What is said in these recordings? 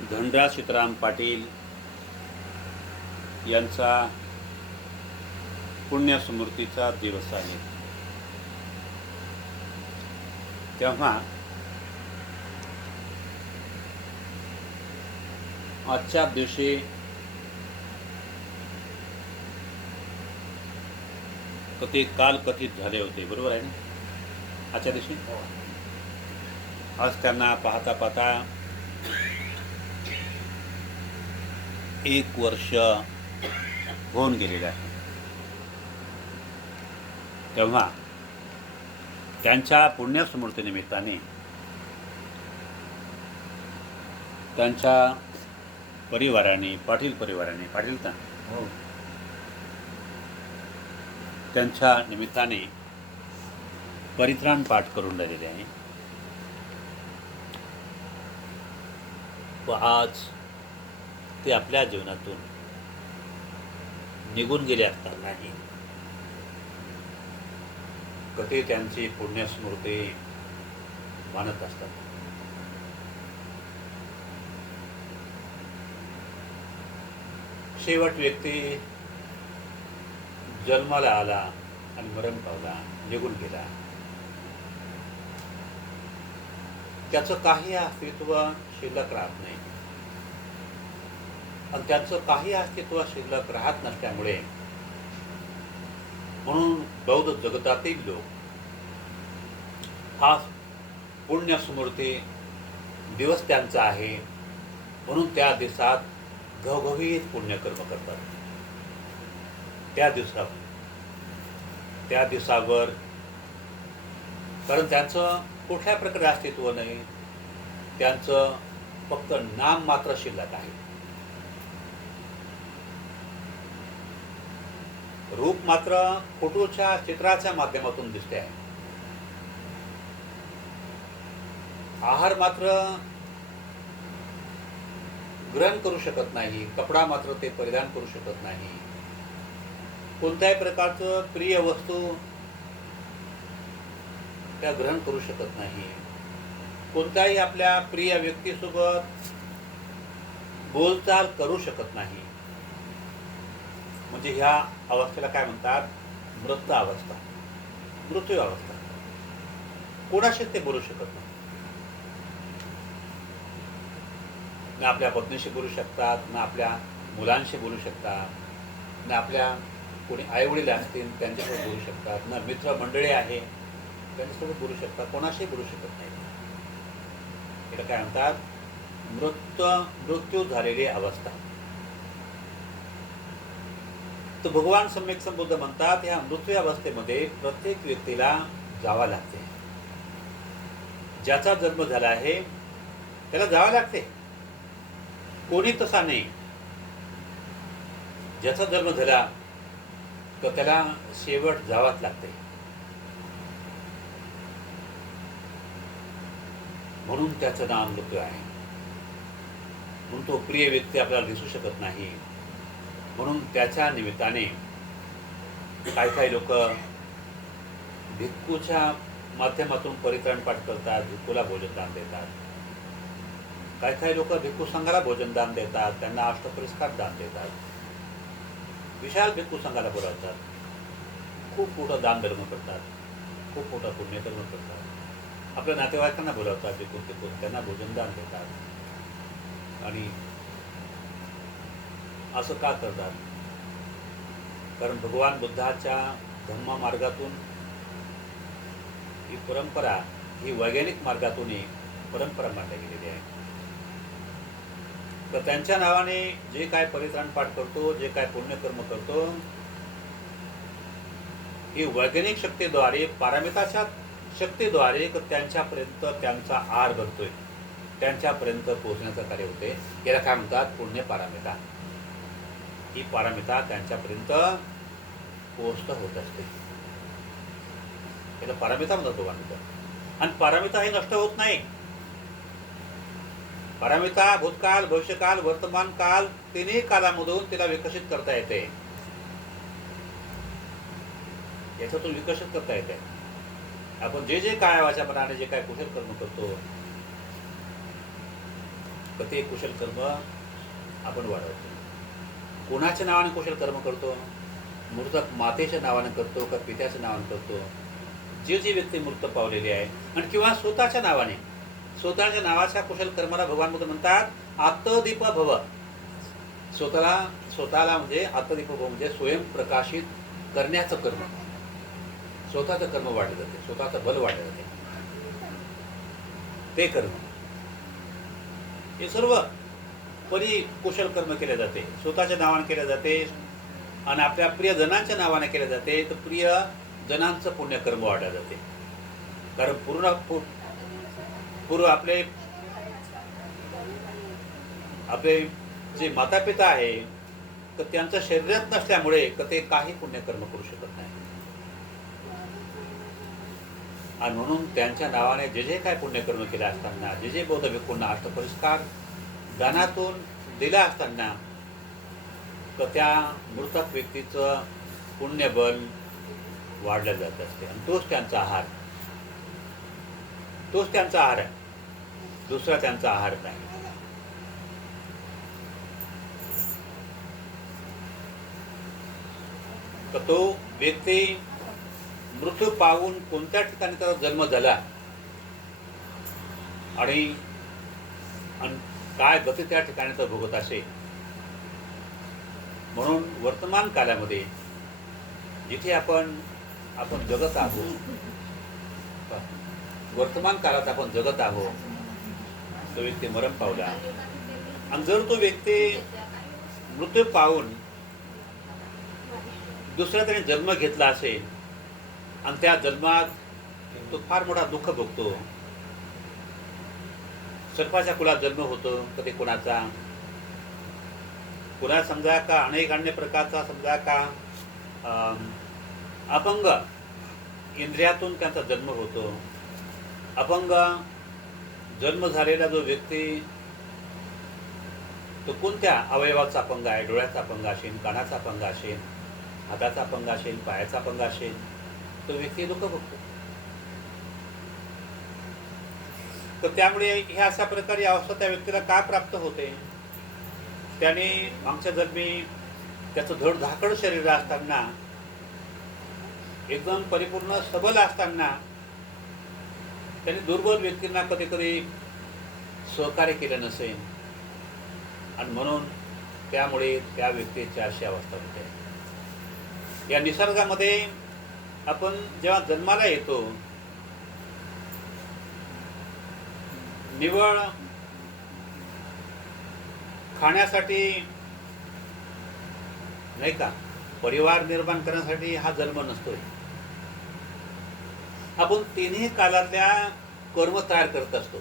धनराज सीताराम पाटील यांचा पुण्यस्मृतीचा दिवस आहे. तेव्हा आजच्या दिवशी ते काल कथित झाले होते बरोबर आहे ना? आजच्या दिवशी? आज त्यांना पाहता पाहता एक वर्ष होऊन गेलेलं आहे. तेव्हा त्यांच्या पुण्यस्मृतीनिमित्ताने त्यांच्या परिवाराने पाटील परिवाराने पाटील हो. त्यांच्या निमित्ताने परित्राण पाठ करून राहिलेले आहे. व आज ते आपल्या जीवनातून निघून गेले असतानाही कधी त्यांची पुण्यस्मृती मानत असतात. शेवट व्यक्ती जन्माला आला आणि मरण पावला निघून गेला. त्याचं काही अस्तित्व शिल्लक राहत नाही. आणि त्याचं काही अस्तित्व शिल्लक राहत नसल्यामुळे म्हणून बौद्ध जगतातील लोक हा पुण्यस्मृती दिवस त्यांचा आहे म्हणून त्या दिवसात घवघवीत पुण्यकर्म करतात. त्या दिवसावर त्या दिवसावर कारण त्यांचं कुठल्या प्रकारे अस्तित्व नाही त्यांचं फक्त नाम मात्र शिल्लक आहे. रूप मात्र फोटोच्या चित्राच्या माध्यमातून दिसते आहे. आहार मात्र ग्रहण करू शकत नाही कपडा मात्र ते परिधान करू शकत नाही. कोणत्याही प्रकारचं प्रिय वस्तू त्या ग्रहण करू शकत नाही. कोणत्याही आपल्या प्रिय व्यक्तीसोबत बोलचाल करू शकत नाही. म्हणजे ह्या अवस्थेला काय म्हणतात? मृत अवस्था. मृत्यू अवस्था. कोणाशी ते बोलू शकत नाही? ना आपल्या पत्नीशी बोलू शकतात ना आपल्या मुलांशी बोलू शकतात ना आपल्या कोणी आईवडील असतील त्यांच्यासोबत बोलू शकतात ना मित्रमंडळी आहे त्यांच्यासोबत बोलू शकतात कोणाशी बोलू शकत नाही. याला काय म्हणतात? मृत मृत्यू झालेली अवस्था. तर भगवान सम्यक संबुद्ध म्हणतात ह्या मृत्यू अवस्थेमध्ये प्रत्येक व्यक्तीला जावं लागते. ज्याचा जन्म झाला आहे त्याला जावं लागते. कोणी तसा नाही. ज्याचा जन्म झाला तर त्याला शेवट जावाच लागते. म्हणून त्याचं नाव मृत्यू आहे. म्हणून तो प्रिय व्यक्ती आपल्याला दिसू शकत नाही. म्हणून त्याच्या निमित्ताने काही काही लोक भिक्खूच्या माध्यमातून परित्राण पाठ करतात भिक्खूला भोजनदान देतात. काही काही लोक भिक्खू संघाला भोजनदान देतात त्यांना अष्टपुरस्कार दान देतात. विशाल भिक्खू संघाला बोलावतात. खूप मोठं दान धर्म करतात. खूप मोठा पुण्यकर्म करतात. आपल्या नातेवाईकांना बोलावतात भिक्कू भिक्खू त्यांना भोजनदान देतात. आणि असं का करतात? कारण भगवान बुद्धाच्या धम्म मार्गातून ही परंपरा ही वैज्ञानिक मार्गातूनही परंपरा मांडली गेलेली आहे. तर त्यांच्या नावाने जे काय परित्राण पाठ करतो जे काय पुण्यकर्म करतो ही वैज्ञानिक शक्तीद्वारे पारमिताच्या शक्तीद्वारे त्यांच्यापर्यंत त्यांचा आहार बनतोय त्यांच्यापर्यंत पोहोचण्याचं कार्य होते याला काय म्हणतात? पुण्य पारामिता. ती पारमिता त्यांच्यापर्यंत पोहोचत होत असते. त्याला पारमिता म्हणतात भगवान आणि पारमिता हे नष्ट होत नाही. पारमिता भूतकाल भविष्यकाल वर्तमान काल तिन्ही कालामधून तिला विकसित करता येते. याच्यातून विकसित करता येते. आपण जे जे काय वाच्या मनाने जे काय कुशल कर्म करतो तर ते कुशल कर्म आपण वाढवतो. कोणाच्या नावाने कुशल कर्म करतो? मृत मातेच्या नावाने करतो का पित्याच्या नावाने करतो? जी जी व्यक्ती मृत पावलेली आहे आणि किंवा स्वतःच्या नावाने. स्वतःच्या नावाच्या कुशल कर्माला भगवान बुद्ध म्हणतात आत्मदीप भव. स्वतःला स्वतःला म्हणजे आत्मदीप भव म्हणजे स्वयंप्रकाशित करण्याचं कर्म. स्वतःचं कर्म वाढलं जाते. स्वतःचं बल वाढलं जाते. ते कर्म. हे सर्व परी कुशल कर्म केले जाते. स्वतःच्या नावाने केले जाते आणि आपल्या प्रियजनांच्या नावाने केले जाते तर प्रिय जनांचं पुण्यकर्म वाढलं जाते. कारण पूर्ण पूर्व आपले आपले जे माता पिता आहे तर त्यांचं शरीरात नसल्यामुळे तर ते काही पुण्यकर्म करू शकत नाही. आणि म्हणून त्यांच्या नावाने जे जे काय पुण्यकर्म केले असताना जे जे बौद्ध भिक्खूंना अष्टपरिष्कार दानातून दिला असताना तर त्या मृतक व्यक्तीचं पुण्यबल वाढलं जात असते. आणि तोच त्यांचा आहार. तोच त्यांचा आहार आहे. दुसरा त्यांचा आहार नाही. तर तो व्यक्ती मृत्यू पाहून कोणत्या ठिकाणी त्याचा जन्म झाला? आणि काय गती त्या ठिकाणी तर भोगत असे. म्हणून वर्तमान कालामध्ये जिथे आपण आपण जगत आहोत वर्तमान काळात आपण जगत आहोत तो व्यक्ती मरण पावला. आणि जर तो व्यक्ती मृत्यू पाहून दुसरा त्याने जन्म घेतला असेल आणि त्या जन्मात तो फार मोठा दुःख भोगतो. सर्पाच्या कुलात जन्म होतो कधी कोणाचा? कुणा समजा का अनेक अन्य प्रकारचा समजा का अपंग इंद्रियातून त्यांचा जन्म होतो. अपंग जन्म झालेला जो व्यक्ती तो कोणत्या अवयवाचा अपंग आहे? डोळ्याचा अपंग असेल कानाचा अपंग असेल हाताचा अपंग असेल पायाचा अपंग असेल तो व्यक्ती दुःख बघतो. तर त्यामुळे ह्या अशा प्रकारे अवस्था त्या व्यक्तीला का प्राप्त होते? त्याने मागच्या जन्मी त्याचं धड धाकड शरीर असताना एकदम परिपूर्ण सबल असताना त्याने दुर्बल व्यक्तींना कधी कधी सहकार्य केलं नसेल आणि म्हणून त्यामुळे त्या व्यक्तीची अशी अवस्था होते. या निसर्गामध्ये आपण जेव्हा जन्माला येतो निवळ. खाण्यासाठी नाही का परिवार निर्माण करण्यासाठी हा जन्म नसतोय. आपण तिन्ही कालातल्या कर्म तयार करत असतो.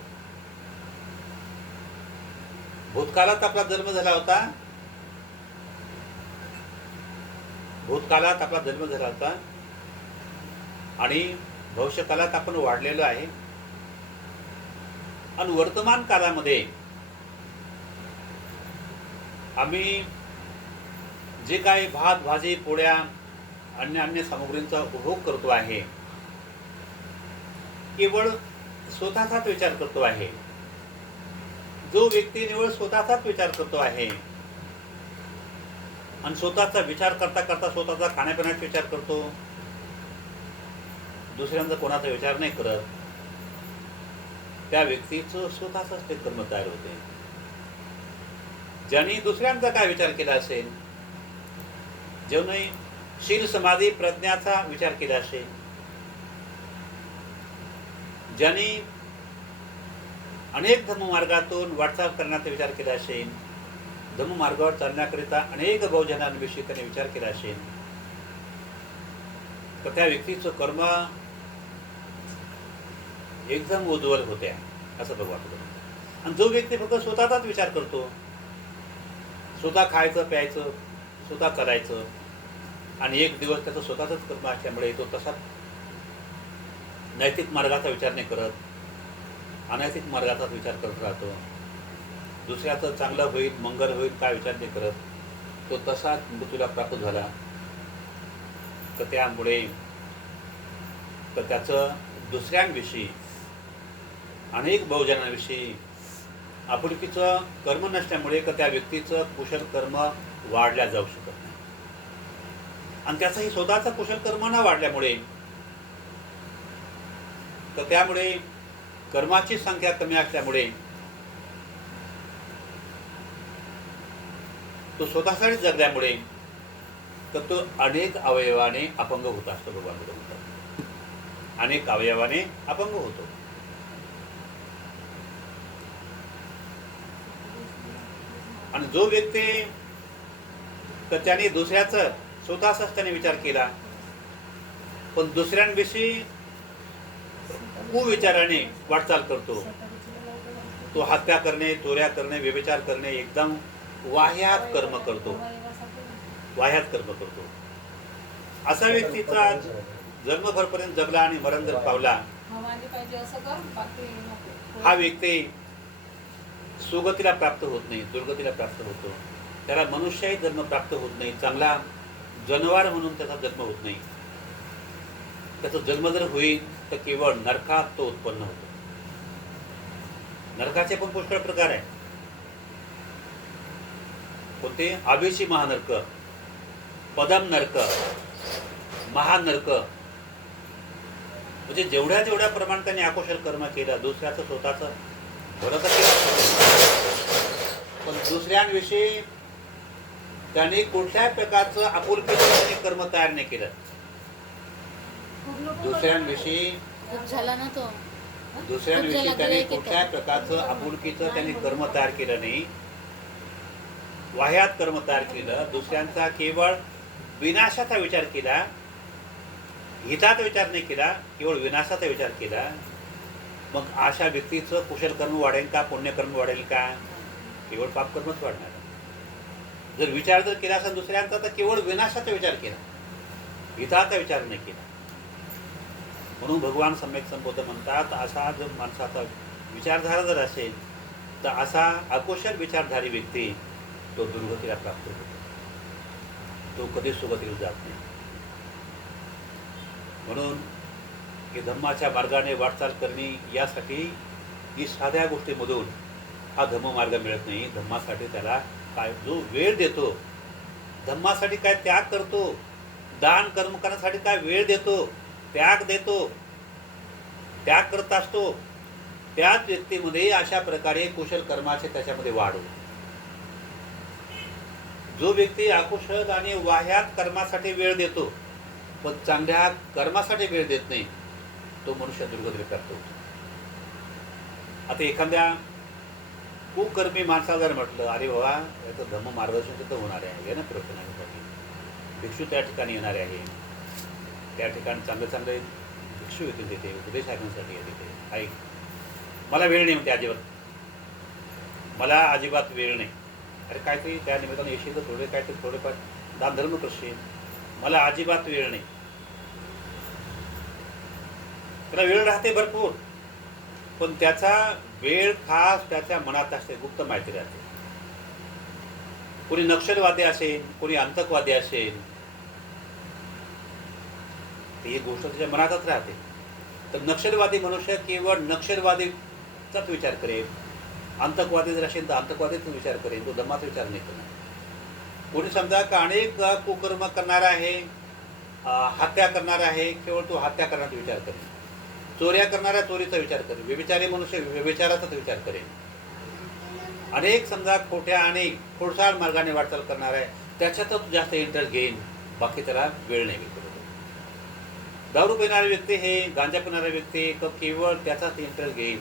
भूतकाळात आपला जन्म झाला होता. भूतकाळात आपला जन्म झाला होता. आणि भविष्यकालात आपण वाढलेलो आहे. आणि वर्तमान काळामध्ये आम्ही जे काही भात भाजी पोळ्या अन्य अन्य सामग्रींचा उपभोग करतो आहे केवळ स्वतःचाच विचार करतो आहे. जो व्यक्ती निवळ स्वतःचाच विचार करतो आहे आणि स्वतःचा विचार करता करता स्वतःचा खाण्यापिण्याचा विचार करतो दुसऱ्यांचा कोणाचा विचार नाही करत. त्या व्यक्तीचं स्वतःच ते कर्म तयार होते. ज्यांनी दुसऱ्यांचा काय विचार केला असेल? जेवणही शील समाधी प्रज्ञाचा विचार केला असेल? ज्यांनी अनेक धर्ममार्गातून वाटचाल करण्याचा विचार केला असेल? धर्ममार्गावर चालण्याकरिता अनेक बहुजनांविषयी त्याने विचार केला असेल? तर त्या व्यक्तीचं कर्म एकदम उज्ज्वल होत्या असं बघ वाटतं आणि जो व्यक्ती फक्त स्वतःचाच विचार करतो स्वतः खायचं प्यायचं स्वतः करायचं आणि एक दिवस त्याचं स्वतःचाच कर्म असल्यामुळे तो तसाच नैतिक मार्गाचा विचार नाही करत अनैतिक मार्गाचाच विचार करत राहतो. दुसऱ्याचं चांगलं होईल मंगल होईल काय विचार नाही करत. तो तसाच मृत्यूला प्राप्त झाला. तर त्यामुळे तर त्याचं दुसऱ्यांविषयी अनेक बहुजनांविषयी आपुलकीचं कर्म नसल्यामुळे का त्या व्यक्तीचं कुशल कर्म वाढल्या जाऊ शकत नाही. आणि त्याचंही स्वतःचं कुशल कर्म न वाढल्यामुळे तर त्यामुळे कर्माची संख्या कमी असल्यामुळे तो स्वतःसाठी जगल्यामुळे तर तो अनेक अवयवाने अपंग होत असतो भगवान अनेक अवयवाने अपंग होतो. जो व्यक्ती तर त्याने दुसऱ्याचं स्वतःचाच त्याने विचार केला पण दुसऱ्यांविषयी कुविचाराने वाटचाल करतो. तो हत्या करणे चोऱ्या करणे व्यभिचार करणे एकदम वाह्यात कर्म करतो. वाह्यात कर्म करतो. असा व्यक्तीचा जन्मभरपर्यंत जगला आणि मरण जर पावला. हा व्यक्ती सुगतीला प्राप्त होत नाही दुर्गतीला प्राप्त होतो. त्याला मनुष्यही जन्म प्राप्त होत नाही. चांगला जनावर म्हणून त्याचा जन्म होत नाही. त्याचा जन्म जर होईल तर केवळ नरकात तो उत्पन्न होतो. नरकाचे पण पुष्कळ प्रकार आहे कोणते? आवेशी महानरक पदम नरक महानरक. म्हणजे जेवढ्या जेवढ्या प्रमाणात त्याने आकोशल कर्म केलं दुसऱ्याचं स्वतःचं बरं तर पण दुसऱ्यांविषयी त्यांनी कुठल्याही प्रकारचं आपुलकीचं त्यांनी कर्म तयार नाही केलं. दुसऱ्यांविषयी झाला ना तो. दुसऱ्यांविषयी त्यांनी कुठल्याही प्रकारचं आपुलकीचं त्यांनी कर्म तयार केलं नाही. वाह्यात कर्म तयार केलं. दुसऱ्यांचा केवळ विनाशाचा विचार केला हिताचा विचार नाही केला केवळ विनाशाचा विचार केला. मग अशा व्यक्तीचं कुशल कर्म वाढेल का? पुण्यकर्म वाढेल का? केवळ पापकर्मच वाढणार. जर विचार जर केला असेल दुसऱ्यांचा तर केवळ विनाशाचा विचार केला. हिताचा विचार नाही केला. म्हणून भगवान सम्यक संबोध म्हणतात असा जर माणसाचा विचारधारा जर असेल तर असा अकुशल विचारधारी व्यक्ती तो दुर्गतीला प्राप्त होतो. तो कधीच सुगतीला जात नाही. म्हणून की धम्माच्या मार्गाने वाटचाल करणे यासाठी ही साध्या गोष्टीमधून हा धम्ममार्ग मिळत नाही. धम्मासाठी त्याला काय जो वेळ देतो धम्मासाठी काय त्याग करतो दान कर्म करण्यासाठी काय वेळ देतो त्याग देतो त्याग करत असतो त्याच व्यक्तीमध्ये अशा प्रकारे कुशल कर्माचे त्याच्यामध्ये वाढ होते. जो व्यक्ती अकुशल आणि वाह्यात कर्मासाठी वेळ देतो पण चांगल्या कर्मासाठी वेळ देत नाही तो मनुष्य दुर्गतीला प्राप्त होतो आता एखाद्या कुकर्मी माणसा जर म्हटलं अरे बाबा याचं धम्म मार्गदर्शन तिथं होणार आहे. ना प्रवचनासाठी भिक्षू त्या ठिकाणी येणारे आहे. त्या ठिकाणी चांगले चांगले भिक्षू येतील तिथे उपदेश ऐकण्यासाठी आहे तिथे. ऐक. मला वेळ नाही म्हणते अजिबात. मला अजिबात वेळ नाही. अरे काहीतरी त्या निमित्तानं येशील तर थोडे काहीतरी थोडेफार दानधर्म करशील. मला अजिबात वेळ नाही. त्याला वेळ राहते भरपूर. पण त्याचा वेळ खास त्याच्या मनात असते गुप्त माहिती राहते. कोणी नक्षलवादी असेल कोणी अंतकवादी असेल ही गोष्ट त्याच्या मनातच राहते. तर नक्षलवादी मनुष्य केवळ नक्षलवादीचाच विचार करेल. अंतकवादी जर असेल तर अंतकवादीचा विचार करेल. तो धर्माचा विचार नाही करणार. कोणी समजा का अनेक कुकर्म करणार आहे हत्या करणार आहे केवळ तो हत्या करण्याचा विचार करेल. चोऱ्या करणाऱ्या चोरीचा विचार करेल व्यभिचारी मनुष्य व्यभिचाराचाच विचार करेल अनेक समजा खोट्या आणि खोडसाळ मार्गाने वाटचाल करणार आहे त्याच्यातच जास्त इंटरेस्ट घेईन. बाकी त्याला वेळ नाही करत दारू पिणारे व्यक्ती हे गांजा पिणारे व्यक्ती तो केवळ त्याचाच इंटरेस्ट घेईन.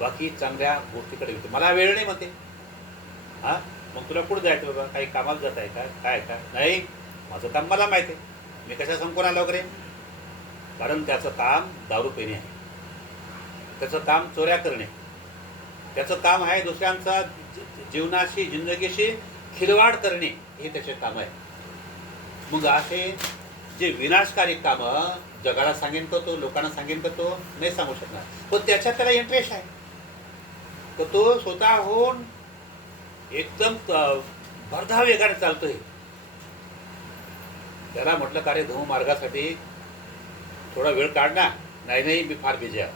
बाकी चांगल्या गोष्टीकडे घेतो मला वेळ नाही म्हणते. हा? मग तुला कुठं जायचं बाबा? काही कामाला जात आहे का? काय का? नाही. माझं काम मला माहिती आहे. मी कशा संपून आलो वगैरे? कारण त्याचं काम दारू पिणे आहे. त्याचं काम चोऱ्या करणे. त्याचं काम आहे दुसऱ्यांचा जीवनाशी जिंदगीशी खिलवाड करणे हे त्याचे काम आहे. मग असे जे विनाशकारी कामं जगाला सांगेन का तो लोकांना सांगेन का तो नाही सांगू शकणार. पण त्याच्यात त्याला इंटरेस्ट आहे. तर तो स्वतःहून एकदम भरधाव वेगाने चालतोय. त्याला म्हटलं का रे मार्गासाठी थोडा वेळ काढ ना. नाही नाही मी फार बिझी आहे.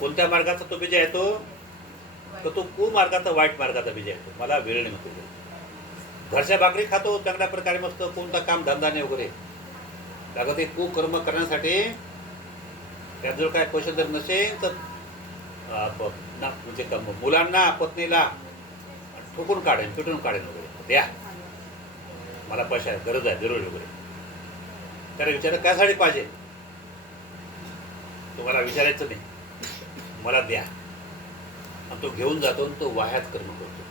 कोणत्या मार्गाचा तो बिझी आहे तो? तर तो कुमार्गाचा वाईट मार्गाचा विजय आहे मला वेळ नाही नको घरच्या भाकरी खातो चांगल्या प्रकारे मस्त कोणता काम धंदा नाही वगैरे. अगं ते कुकर्म करण्यासाठी. त्याजवळ काय पैसे जर नसेल तर ना- म्हणजे मुलांना पत्नीला ठोकून काढेन पिटून काढेन वगैरे. द्या. मला पैसा आहे गरज आहे जरूर वगैरे. त्याला विचार कायसाठी पाहिजे? तुम्हाला विचारायचं नाही. मला द्या. आणि तो घेऊन जातो आणि तो वाह्यात कर्म करतो.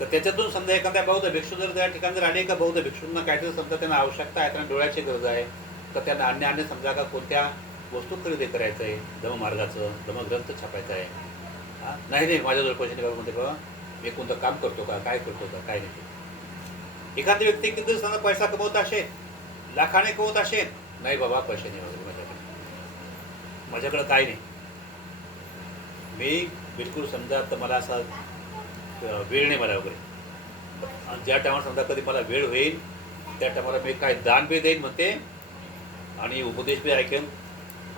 तर त्याच्यातून समजा एखाद्या बौद्ध भिक्षू जर त्या ठिकाणी जर अनेक बौद्ध भिक्षूंना काहीतरी समजा त्यांना आवश्यकता आहे त्यांना डोळ्याची गरज आहे तर त्यांना अन्य अन्य समजा का कोणत्या वस्तू खरेदी करायचं आहे धममार्गाचं धमग्रंथ छापायचा आहे. नाही नाही माझ्याजवळ पैसे नाही म्हणते बाबा मी कोणतं काम करतो का काय करतो का काय नाही. एखादी व्यक्ती किती समजा पैसा कमवत असेल लाखाने कमवत असेल. नाही बाबा पैसे नाही वगैरे माझ्याकडे. माझ्याकडं काय नाही. मी बिलकुल समजा तर मला असा वेळ नाही मला वगैरे. आणि ज्या टायमाला समजा कधी मला वेळ होईल त्या टायमाला मी काय दान बी देईन म्हणते आणि उपदेश बी ऐकेन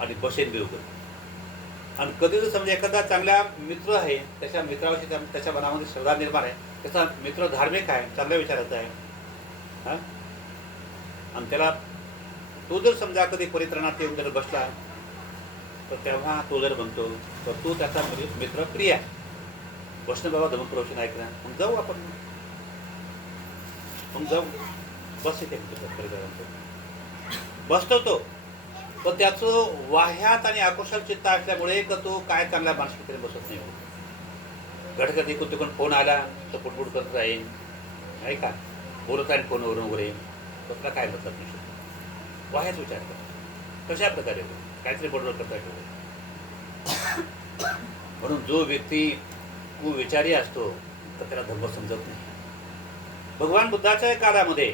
आणि बसेन बी उघड आणि कधी जर समजा एखादा चांगला मित्र आहे त्याच्या मित्राविषयी त्या- त्याच्या मनामध्ये श्रद्धा निर्माण आहे त्याचा मित्र धार्मिक आहे चांगल्या विचाराचा आहे हां? आणि त्याला तो जर समजा कधी परित्राणात येऊन जर बसला तर तेव्हा तो जर बनतो तर तो त्याचा मित्र- प्रिय आहे. बसणं धर्मप्रवचन ऐकला मग जाऊ आपण. मग जाऊ. बस येते परिवारांचं बसतो तो. पण त्याचं वाह्यात आणि आकुशल चित्त असल्यामुळे का तो काय चांगल्या मानसिकतेने बसत नाही हो घटकत इकडून तिकडून फोन आला तर पुटपुट करत राहील नाही का बोलत आहे फोनवरून वगैरे. तर का काय मतलब नाही वाह्यात विचार कर. कशा प्रकारे हो? काहीतरी बरोबर करता येतो म्हणून जो व्यक्ती कुविचारी असतो तर त्याला धर्म समजत नाही. भगवान बुद्धाच्या काळामध्ये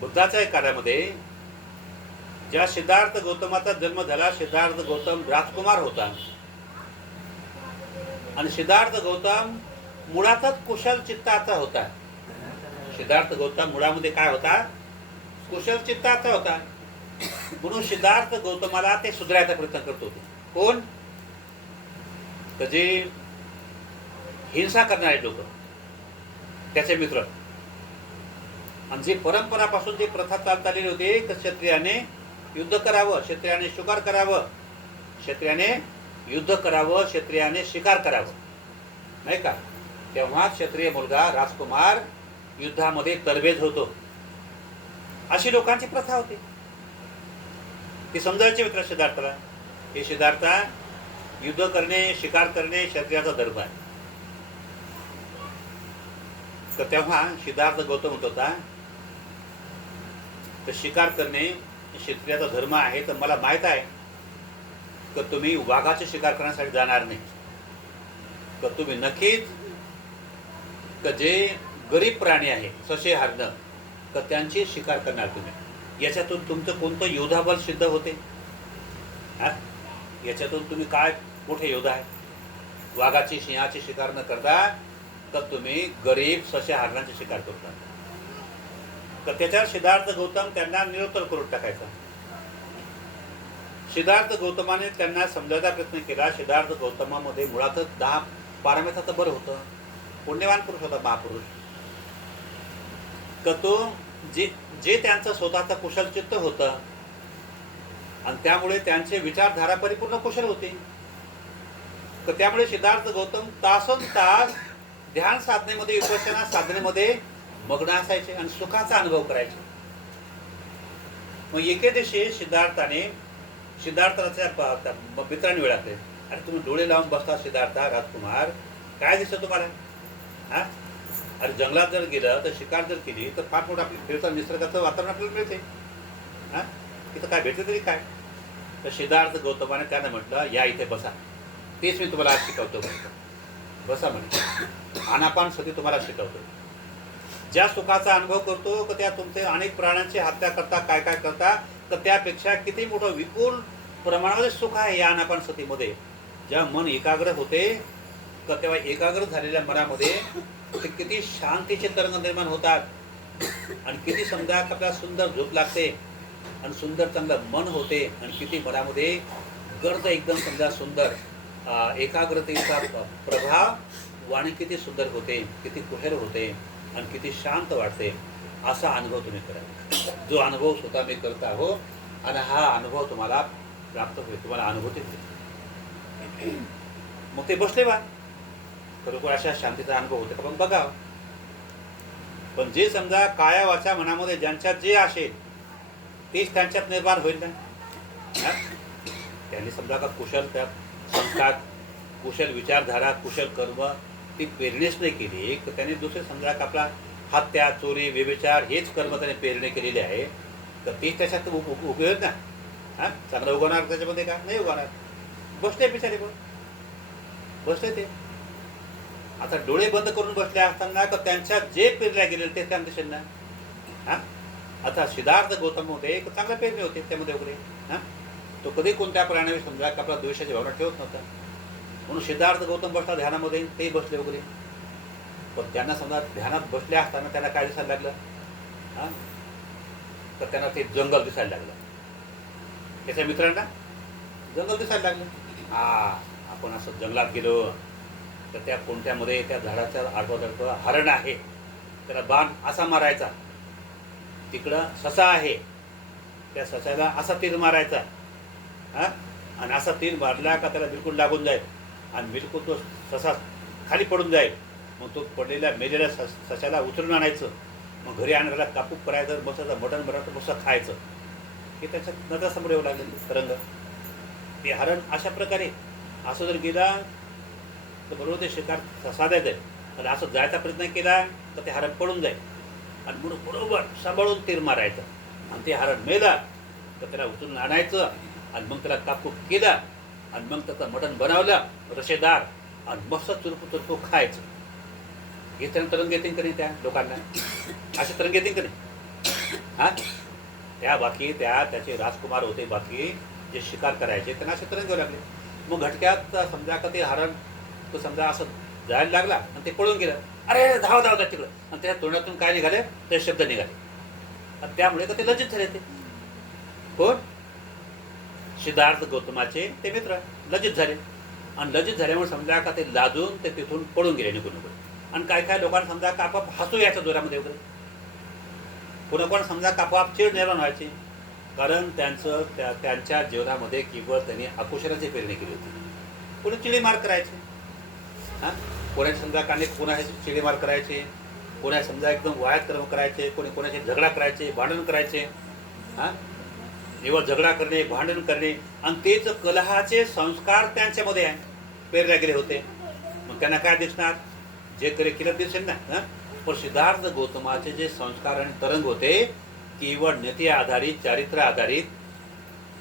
बुद्धाच्या काळामध्ये ज्या सिद्धार्थ गौतमाचा जन्म झाला सिद्धार्थ गौतम राजकुमार होता. आणि सिद्धार्थ गौतम मुळातच कुशल चित्ताचा होता. सिद्धार्थ गौतम मुळामध्ये काय होता? कुशल चित्ताचा होता. म्हणून सिद्धार्थ गौतमाला ते सुधारायचा प्रयत्न करत होते. कोण? तर जे हिंसा करणारे लोक त्याचे मित्र. आणि जे परंपरापासून जे प्रथा चालत आलेली होती तर क्षत्रियाने युद्ध करावं क्षत्रियाने शिकार करावं. क्षत्रियाने युद्ध करावं क्षत्रियाने शिकार करावं. नाही का? तेव्हा क्षत्रिय मुलगा राजकुमार युद्धामध्ये तरबेज होतो. अशी लोकांची प्रथा होती. ती समजायची मित्र सिद्धार्थाला हे सिद्धार्था युद्ध करणे शिकार करणे क्षत्रियाचा धर्म आहे. तर तेव्हा सिद्धार्थ गौतम होत होता तर शिकार करणे क्षत्रियाचा धर्म आहे तर मला माहीत आहे तर तुम्ही वाघाचा शिकार करण्यासाठी जाणार नाही. तर तुम्ही नक्कीच जे गरीब प्राणी आहे ससे हरणं त्यांची शिकार करणार तुम्ही. याच्यातून तुमचं कोणतं योधाबल सिद्ध होते? हा? याच्यातून तुम्ही काय मोठे योद्धा आहे? वाघाची सिंहाची शिकार न करता तर तुम्ही गरीब ससे हरणांची शिकार करता तर त्याच्यावर सिद्धार्थ गौतम त्यांना निरुत्तर करून टाकायचा. सिद्धार्थ गौतमाने त्यांना समजायचा प्रयत्न केला. सिद्धार्थ गौतमामध्ये मुळातच दहा पारमेथाचं तर बरं होतं. पुण्यवान पुरुष होता महापुरुष. तर तो जे जे त्यांचं स्वतःचं कुशल चित्त होतं आणि त्यामुळे त्यांचे विचारधारा परिपूर्ण कुशल होते. तर त्यामुळे सिद्धार्थ गौतम तासन तास ध्यान साधनेमध्ये विपश्यना साधनेमध्ये मग्न असायचे आणि सुखाचा अनुभव करायचे. मग एके दिवशी सिद्धार्थाने सिद्धार्थाच्या मित्रांनी वेळातले अरे तुम्ही डोळे लावून बसता सिद्धार्थ राजकुमार काय दिसतं तुम्हाला? हा? अरे जंगलात जर गेलं तर शिकार जर केली तर फार मोठं आपली फिरता निसर्गाचं वातावरण आपल्याला मिळते. हा? तिथं काय भेटते तरी काय? तर सिद्धार्थ गौतमाने त्यानं म्हटलं या इथे बसा. तेच मी तुम्हाला आज शिकवतो. बसा म्हणे. आनापान सती तुम्हाला शिकवतो. ज्या सुखाचा अनुभव करतो का त्या तुमचे अनेक प्राण्यांची हत्या करता काय काय करता तर त्यापेक्षा किती मोठं विपुल प्रमाणामध्ये सुख आहे या अनापान सतीमध्ये. जेव्हा मन एकाग्र होते तर तेव्हा एकाग्र झालेल्या मनामध्ये ते किती शांतीचे तरंग निर्माण होतात. आणि किती समजा आपल्याला सुंदर झोप लागते आणि सुंदर चांगलं मन होते आणि किती मनामध्ये गर्द एकदम समजा सुंदर एकाग्रतेचा प्रभाव वाणी किती सुंदर होते किती कुहेर होते आणि किती शांत वाटते असा अनुभव तुम्ही करा. जो अनुभव स्वतः मी करत आहो आणि हा अनुभव तुम्हाला प्राप्त होईल तुम्हाला अनुभूती होईल. मग ते बसले बा. खरोखर अशा शांतीचा अनुभव होते. का पण बघा पण जे समजा काया वाचा मनामध्ये ज्यांच्यात जे असेल तेच त्यांच्यात निर्माण होईल ना? त्यांनी समजा का कुशल त्या संस्कार कुशल विचारधारा कुशल कर्म ती पेरणीच नाही केली. तर त्यांनी दुसरे समजा का आपला हत्या चोरी व्यभिचार हेच कर्म त्याने पेरणी केलेले आहे. तर तेच त्याच्यात उपयोग ना? हा? चांगलं उगवणार त्याच्यामध्ये का? नाही उगवणार. बसले बिचारे पण. बसले ते. आता डोळे बंद करून बसले असताना तर त्यांच्या जे पेरल्या गेले ते त्या दिशेने ना? आता सिद्धार्थ गौतम होते एक चांगले पेरले होते त्यामध्ये वगैरे हां? तो कधी कोणत्या प्राण्यावर समजा की आपला द्वेषाची भावना ठेवत नव्हता. म्हणून सिद्धार्थ गौतम बसला ध्यानामध्ये ते बसले वगैरे. पण त्यांना समजा ध्यानात बसले असताना त्यांना काय दिसायला लागलं? हां? तर त्यांना ते जंगल दिसायला लागलं. त्याच्या मित्रांना जंगल दिसायला लागलं. हा आपण असं जंगलात गेलो. तर त्या कोणत्यामध्ये त्या झाडाच्या आडवं हरण आहे. त्याला बाण असा मारायचा. तिकडं ससा आहे. त्या ससाला असा तीर मारायचा. हां? आणि असा तीर मारला का त्याला बिलकुल लागून जाईल. आणि बिलकुल तो ससा खाली पडून जाईल. मग तो पडलेल्या मेलेल्या सस सशाला उचलून आणायचं. मग घरी आणायला कापूक करायचं बसायचं मटण बनायचं बसं खायचं. हे त्याच्या नजरासमोर येऊ लागले तरंग. ते हरण अशा प्रकारे. असं जर गेला तर बरोबर ते शिकार साधायचं आहे पण असं जायचा प्रयत्न केला तर ते हरण पडून जाईल. आणि म्हणून बरोबर सांभाळून तीर मारायचं. आणि ते हरण मेला तर त्याला उचलून आणायचं आणि मग त्याला कापूक केला आणि मग त्याचं मटण बनवलं रशेदार आणि मस्त चुरपू चुरपू खायचं. हे त्यांना तरंग येतील का नाही त्या लोकांना? असे तरंग येतील का नाही? हा? त्या बाकी त्या त्याचे राजकुमार होते बाकी जे शिकार करायचे त्यांना असे तरंग लागले. मग घटक्यात समजा का ते हरण तो समजा असं जायला लागला आणि ते पळून गेलं. अरे धाव धाव धाव तिकडं. आणि त्या तोंडातून काय निघाले? ते शब्द निघाले. आणि त्यामुळे का ते लज्जित झाले ते? कोण? सिद्धार्थ गौतमाचे ते मित्र. लज्जित झाले. आणि लज्जित झाल्यामुळे समजा का ते लाजून ते तिथून पळून गेले निघून निघून. आणि काय काय लोकांना समजा कापाप हसू यायच्या जोरामध्ये वगैरे. पुन्हा कोण समजा का आपोआप चीड निर्माण व्हायची? कारण त्यांचं त्या त्यांच्या जीवनामध्ये किंवा त्यांनी अकुशलाची पेरणी केली होती. कोणी चिडीमार करायची? हां? कोणाची समजा काने कोणाशी चिडीमार करायचे कोणा समजा एकदम वायात कर्म करायचे कोणी कोणाशी झगडा करायचे भांडण करायचे हां? निवड झगडा करणे भांडण करणे आणि तेच कलहाचे संस्कार त्यांच्यामध्ये आहे पेरले गेले होते. मग त्यांना काय दिसणार? जे करे केलं दिसेल ना हां? पण सिद्धार्थ गौतमाचे जे संस्कार आणि तरंग होते केवळ नीती आधारित चारित्र्य आधारित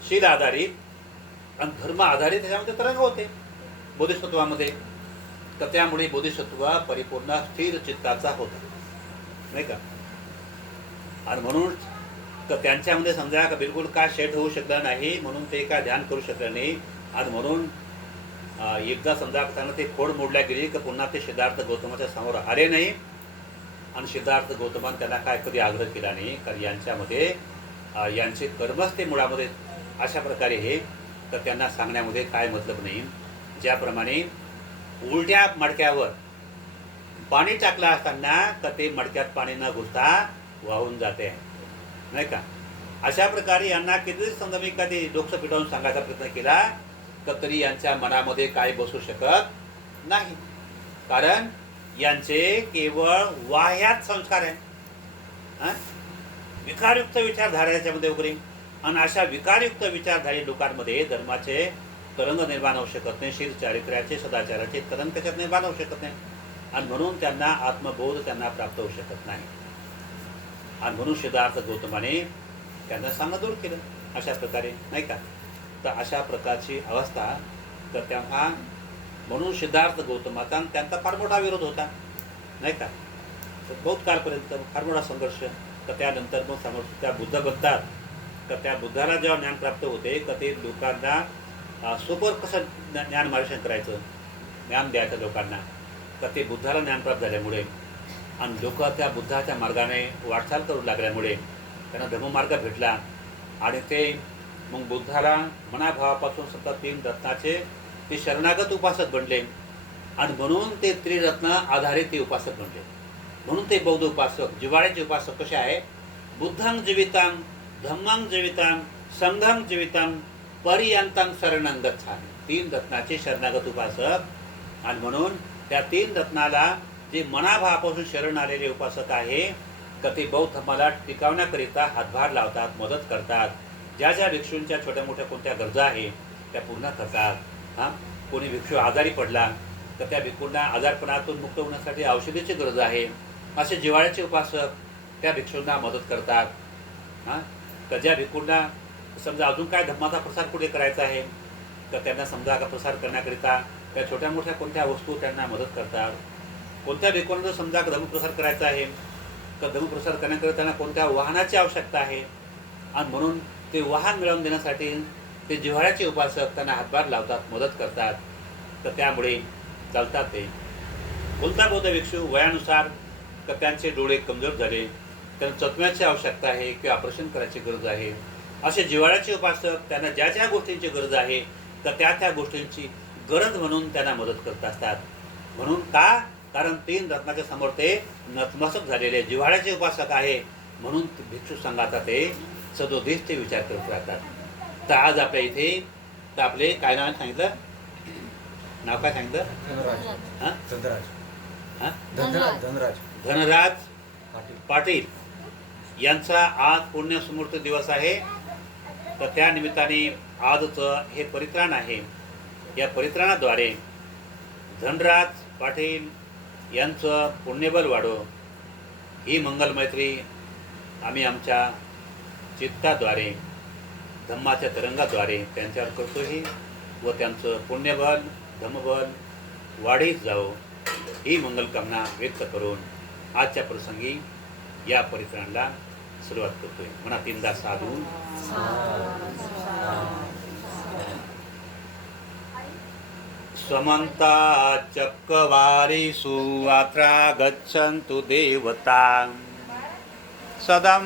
शील आधारित आणि धर्म आधारित ह्याच्यामध्ये तरंग होते बोधिसत्वामध्ये. तर त्यामुळे बोधिसत्व परिपूर्ण स्थिर चित्ताचा होता. नाही का? आणि म्हणून तर त्यांच्यामध्ये समजा का बिलकुल काय शेट होऊ शकलं नाही म्हणून ते काय ध्यान करू शकलं नाही. आणि म्हणून एकदा समजा त्यांना ते खोड मोडल्या गेली की पुन्हा ते सिद्धार्थ गौतमाच्या समोर आले नाही. आणि सिद्धार्थ गौतमान त्यांना काय कधी आग्रह केला नाही? कारण यांच्यामध्ये यांचे कर्मच ते मुळामध्ये अशा प्रकारे हे तर त्यांना सांगण्यामध्ये काय मतलब नाही. ज्याप्रमाणे उलट्या मडक्यावर. पाणी टाकलं असताना का ते मडक्यात पाणी न घुसता वाहून जाते. नाही का? अशा प्रकारे यांना किती समजा मी कधी डोकं पिटवून सांगायचा प्रयत्न केला तर तरी यांच्या मनामध्ये काय बसू शकत नाही. कारण यांचे केवळ वाह्यात संस्कार आहे विकारयुक्त विचारधारा याच्यामध्ये वगैरे आणि अशा विकारयुक्त विचारधारी लोकांमध्ये धर्माचे तरंग निर्माण होऊ शकत नाही. शील चारित्र्याचे सदाचाराचे तरंग त्याच्यात निर्माण होऊ शकत नाही. आणि म्हणून त्यांना आत्मबोध त्यांना प्राप्त होऊ शकत नाही. आणि म्हणून सिद्धार्थ गौतमाने त्यांना सांगणं दूर केलं. अशा प्रकारे नाही का? तर अशा प्रकारची अवस्था तर तेव्हा म्हणून सिद्धार्थ गौतमाचा त्यांचा फार मोठा विरोध होता. नाही का? तर बहुत काळपर्यंत फार मोठा संघर्ष. तर त्यानंतर मग समोर त्या बुद्ध बनतात. तर त्या बुद्धाला जेव्हा ज्ञान प्राप्त होते तर ते लोकांना सोपं कसं ज्ञान मार्गदर्शन करायचं? ज्ञान द्यायचं लोकांना. तर ते बुद्धाला ज्ञान प्राप्त झाल्यामुळे आणि लोक त्या बुद्धाच्या मार्गाने वाटचाल करू लागल्यामुळे त्यांना धर्ममार्ग भेटला आणि ते मग बुद्धाला मनाभावापासून सतत तीन रत्नाचे ते शरणागत उपासक बनले. आणि म्हणून ते त्रिरत्न आधारित ते उपासक बनले. म्हणून ते बौद्ध उपासक जिवाळ्याचे उपासक कसे आहे? बुद्धांग जीवितांग धम्मांग जीवितांग संघांग जीवितांग पर्यंतं शरणं गच्छामि तीन रत्नाचे शरणागत उपासक आणि म्हणून त्या तीन रत्नाला जे मनाभावापासून शरण आलेले उपासक आहे तर ते बौद्ध मला टिकवण्याकरिता हातभार लावतात मदत करतात. ज्या ज्या भिक्षूंच्या छोट्या मोठ्या कोणत्या गरजा आहे त्या पूर्ण करतात. हां? कोणी भिक्षू आजारी पडला तर त्या भिक्षूंना आजारपणातून मुक्त होण्यासाठी औषधीची गरज आहे. असे जिवाळ्याचे उपासक त्या भिक्षूंना मदत करतात. हां? तर ज्या भिक्षूंना समजा अजून काय धर्माचा प्रसार कुठे करायचा आहे? तर त्यांना समजा का प्रसार करण्याकरिता त्या छोट्या मोठ्या कोणत्या वस्तू त्यांना मदत करतात? कोणत्या भिक्षूंना समजा धर्मप्रसार करायचा आहे? तर धर्मप्रसार करण्याकरिता त्यांना कोणत्या वाहनाची आवश्यकता आहे? आणि म्हणून ते वाहन मिळवून देण्यासाठी ते जिव्हाळ्याचे उपासक त्यांना हातभार लावतात मदत करतात. तर त्यामुळे चालतात ते. बोलता बौद्ध भिक्षू वयानुसार तर त्यांचे डोळे कमजोर झाले. त्यांना चतम्याची आवश्यकता आहे किंवा ऑपरेशन करायची गरज आहे. असे जिव्हाळ्याचे उपासक त्यांना ज्या ज्या गोष्टींची गरज आहे तर त्या त्या गोष्टींची गरज म्हणून त्यांना मदत करत असतात. म्हणून का? कारण तीन रत्नाच्या समोर ते नतमस्तक झालेले जिव्हाळ्याचे उपासक आहे. म्हणून भिक्षू संघाचा ते सदोदिश ते विचार करत राहतात. तर आज आपल्या इथे तर आपले काय नाव सांगितलं? नाव काय सांगितलं? धनराज. हां? धनराज. हां? धनराज. धनराज. धनराज पाटील. पाटील. यांचा आज पुण्यस्मृती दिवस आहे. तर त्या निमित्ताने आजचं हे परित्राण आहे. या परित्राणाद्वारे धनराज पाटील यांचं पुण्यबल वाढो. ही मंगलमैत्री आम्ही आमच्या चित्ताद्वारे धम्माच्या तरंगाद्वारे त्यांच्यावर करतोही व त्यांचं पुण्यबल धम्मबल वाढीत जावो ही मंगलकामना व्यक्त करून आजच्या प्रसंगी या परिसराला सुरुवात करतोय म्हणा तीनदा साधून समन्ता चक्रवारीषु अत्र गच्छन्तु देवता सदा